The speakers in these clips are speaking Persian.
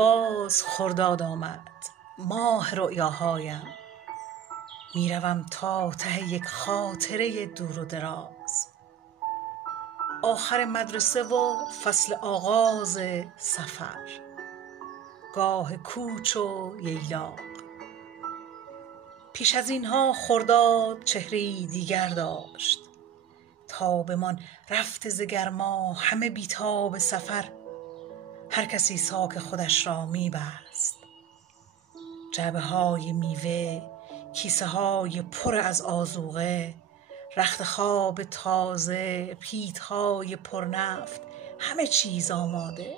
باز خرداد آمد، ماه رؤیاهایم. میروم تا ته یک خاطره دور و دراز، آخر مدرسه و فصل آغاز سفر، گاه کوچ و ییلاق. پیش از اینها خرداد چهره‌ای دیگر داشت، تابمان رفته ز گرما، همه بیتاب سفر. هر کسی ساک خودش را میبست، جعبه های میوه، کیسه های پر از آذوقه، رخت خواب تازه، پیت های پرنفت، همه چیز آماده.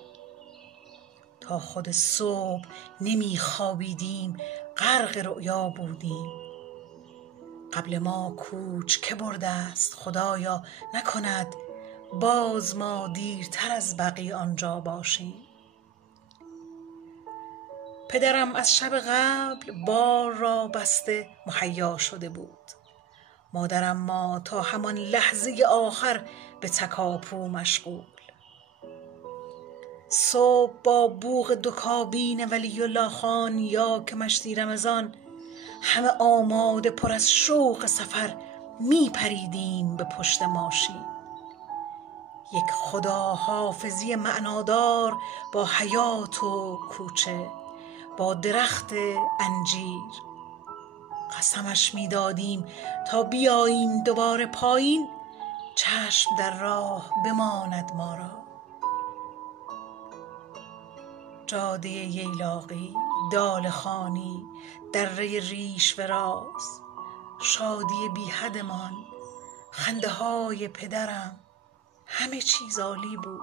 تا خود صبح نمیخوابیدیم، غرق رؤیا بودیم. قبل ما کوچ که برده است خدایا، نکند باز ما دیرتر از بقیه آنجا باشیم. پدرم از شب قبل بار را بسته مهیا شده بود، مادرم ما تا همان لحظه آخر به تکاپو مشغول. صبح با بوق دو کابین ولی الله خان یا که مشتی رمضان، همه آماده پر از شوق سفر، می پریدیم به پشت ماشین. یک خداحافظی معنادار با حیات و کوچه، با درخت انجیر. قسمش می دادیم تا بیاییم دوباره پایین، چشم در راه بماند ما را. جاده ییلاقی، دال خانی، دره ریش و راز، شادی بی حدمان، خنده های پدرم، همه چیز عالی بود.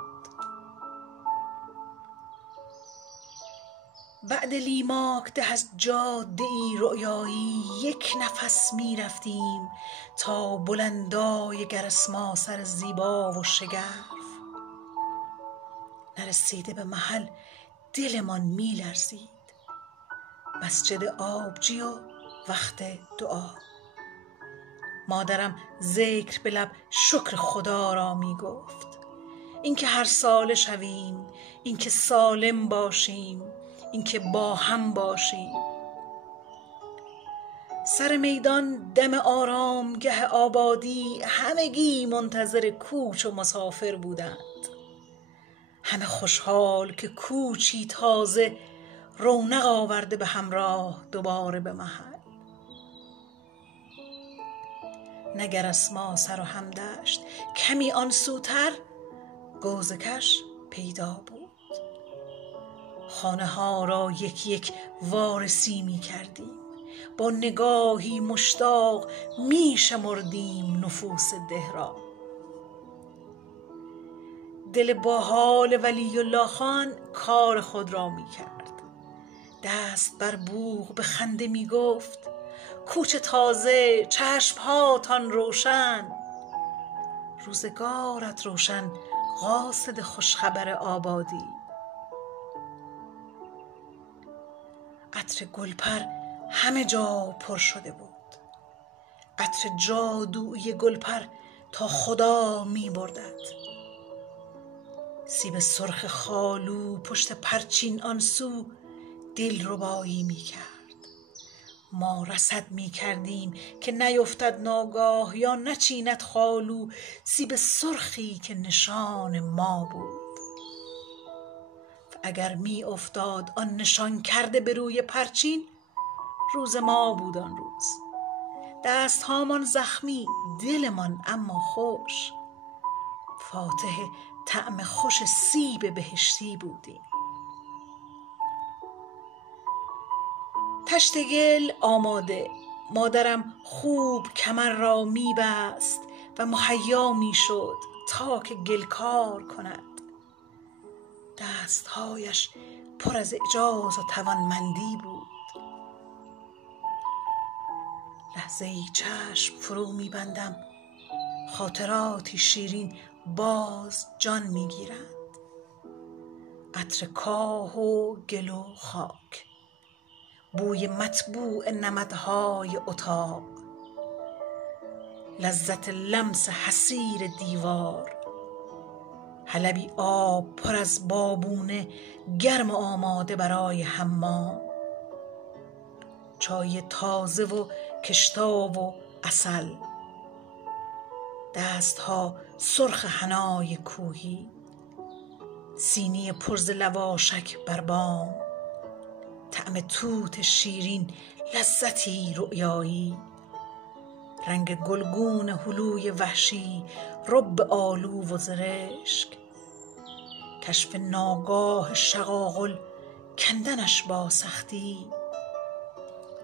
بعد لیماک ده از جاده ای رؤیایی یک نفس می رفتیم تا بلندای گرسماسر زیبا و شگرف. نرسیده به محل دلمان می لرزید. مسجد آبجی و وقت دعا. مادرم ذکر به لب شکر خدا را می گفت، اینکه هر ساله شویم، اینکه سالم باشیم، اینکه با هم باشیم. سر میدان دم آرامگه آبادی همگی منتظر کوچ و مسافر بودند، همه خوشحال که کوچی تازه رونق آورده به همراه دوباره به محل. نه گرسماسر و همدشت، کمی آن سوتر گوزکش پیدا بود. خانه ها را یکی یک وارسی می کردیم، با نگاهی مشتاق می شمردیم نفوس ده را. دل باحال ولی الله خان کار خود را می کرد، دست بر بوق به خنده می گفت کوچ تازه، چشمهاتان روشن. روزگارت روشن قاصد خوشخبر آبادی. عطر گلپر همه جا پر شده بود، عطر جادویی گلپر تا خدا می بردد. سیب سرخ خالو پشت پرچین آن سو دلربایی می کرد. ما رصد می کردیم که نیفتد ناگاه یا نچیند خالو سیب سرخی که نشان ما بود. و اگر می افتاد آن نشان کرده به روی پرچین، روز ما بود آن روز. دست هامان زخمی، دلمان اما خوش. فاتح طعم خوش سیب بهشتی بودیم. تشت گل آماده، مادرم خوب کمر را می بست و مهیا می شد تا که گل کار کند. دستهایش پر از اعجاز و توانمندی بود. لحظه ای چشم فرو می بندم، خاطراتی شیرین باز جان می گیرند. عطر کاه و گل و خاک، بوی مطبوع نمدهای اتاق، لذت لمس حصیر دیوار، حلبی آب پر از بابونه گرم و آماده برای حمام، چای تازه و کشتاب و عسل، دستها سرخ حنای کوهی، سینی پر ز لواشک بر بام، طعم توت شیرین لذتی رؤیایی، رنگ گلگون هلوی وحشی رب آلو و زرشک، کشف ناگاه شقاقل کندنش با سختی،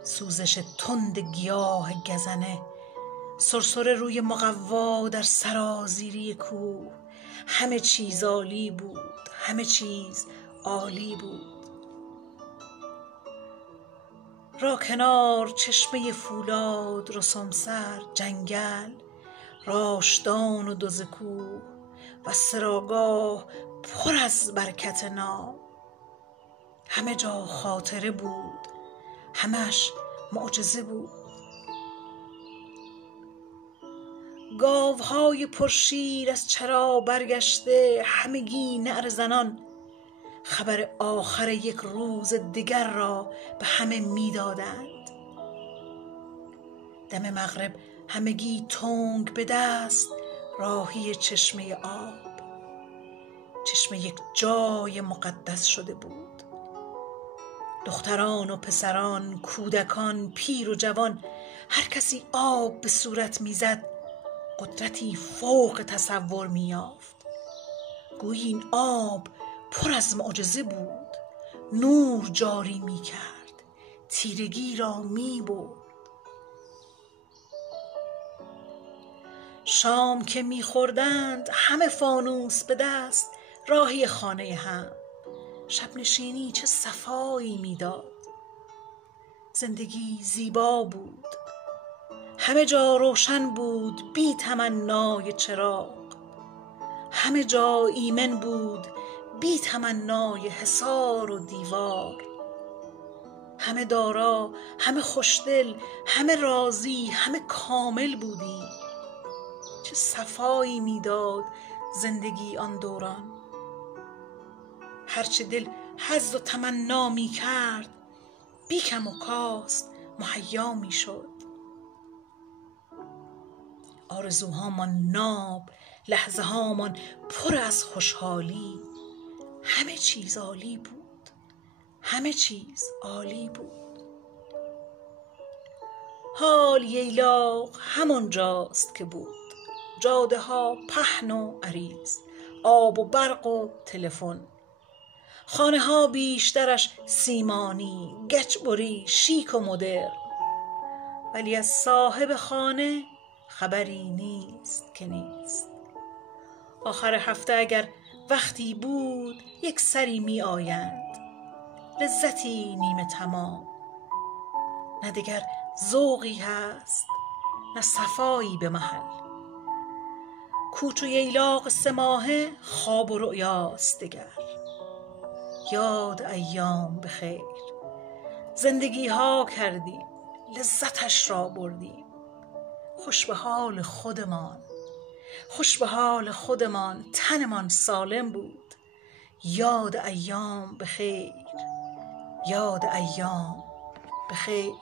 سوزش تند گیاه گزنه، سرسره روی مقوا در سرازیری کوه. همه چیز عالی بود، همه چیز عالی بود. را کنار چشمه فولاد، رسم سر، جنگل، راشدان و دز کوه و سراگاه پر از برکت نام. همه جا خاطره بود، همش معجزه بود. گاوهای پرشیر از چرا برگشته، همگی نعره زنان، خبر آخر یک روز دگر را به همه میدادند. دم مغرب همگی تنگ به دست راهی چشمه آب. چشمه یک جای مقدس شده بود. دختران و پسران، کودکان، پیر و جوان، هر کسی آب به صورت میزد قدرتی فوق تصور می‌یافت. گویی این آب پر از معجزه بود، نور جاری می‌کرد، تیرگی را می‌برد. شام که می‌خوردند همه فانوس به دست راهی خانه هم. شب نشینی چه صفایی می‌داد. زندگی زیبا بود. همه جا روشن بود بی تمنای چراغ. همه جا ایمن بود بی تمنای حصار و دیوار. همه دارا، همه خوشدل، همه راضی، همه کامل بودیم. چه صفایی میداد زندگی آن دوران. هرچه دل حظ و تمنا می کرد بی کم و کاست مهیا می شد. آرزوهامان ناب، لحظه هامان پر از خوشحالی. همه چیز عالی بود، همه چیز عالی بود. حال ییلاق همانجاست که بود. جاده ها پهن و عریض، آب و برق و تلفن. خانه ها بیشترش سیمانی، گچبری، شیک و مدرن. ولی از صاحب خانه خبری نیست که نیست. آخر هفته اگر وقتی بود یک سری می آیند، لذتی نیمه تمام. نه دگر ذوقی هست، نه صفایی به محل. کوچ و ییلاق 3 ماهه خواب و رؤیاست دگر. یاد ایام به خیر. زندگی ها کردیم، لذتش را بردیم. خوش به حال خودمان، خوش به حال خودمان. تنمان سالم بود. یاد ایام به خیر، یاد ایام به خیر.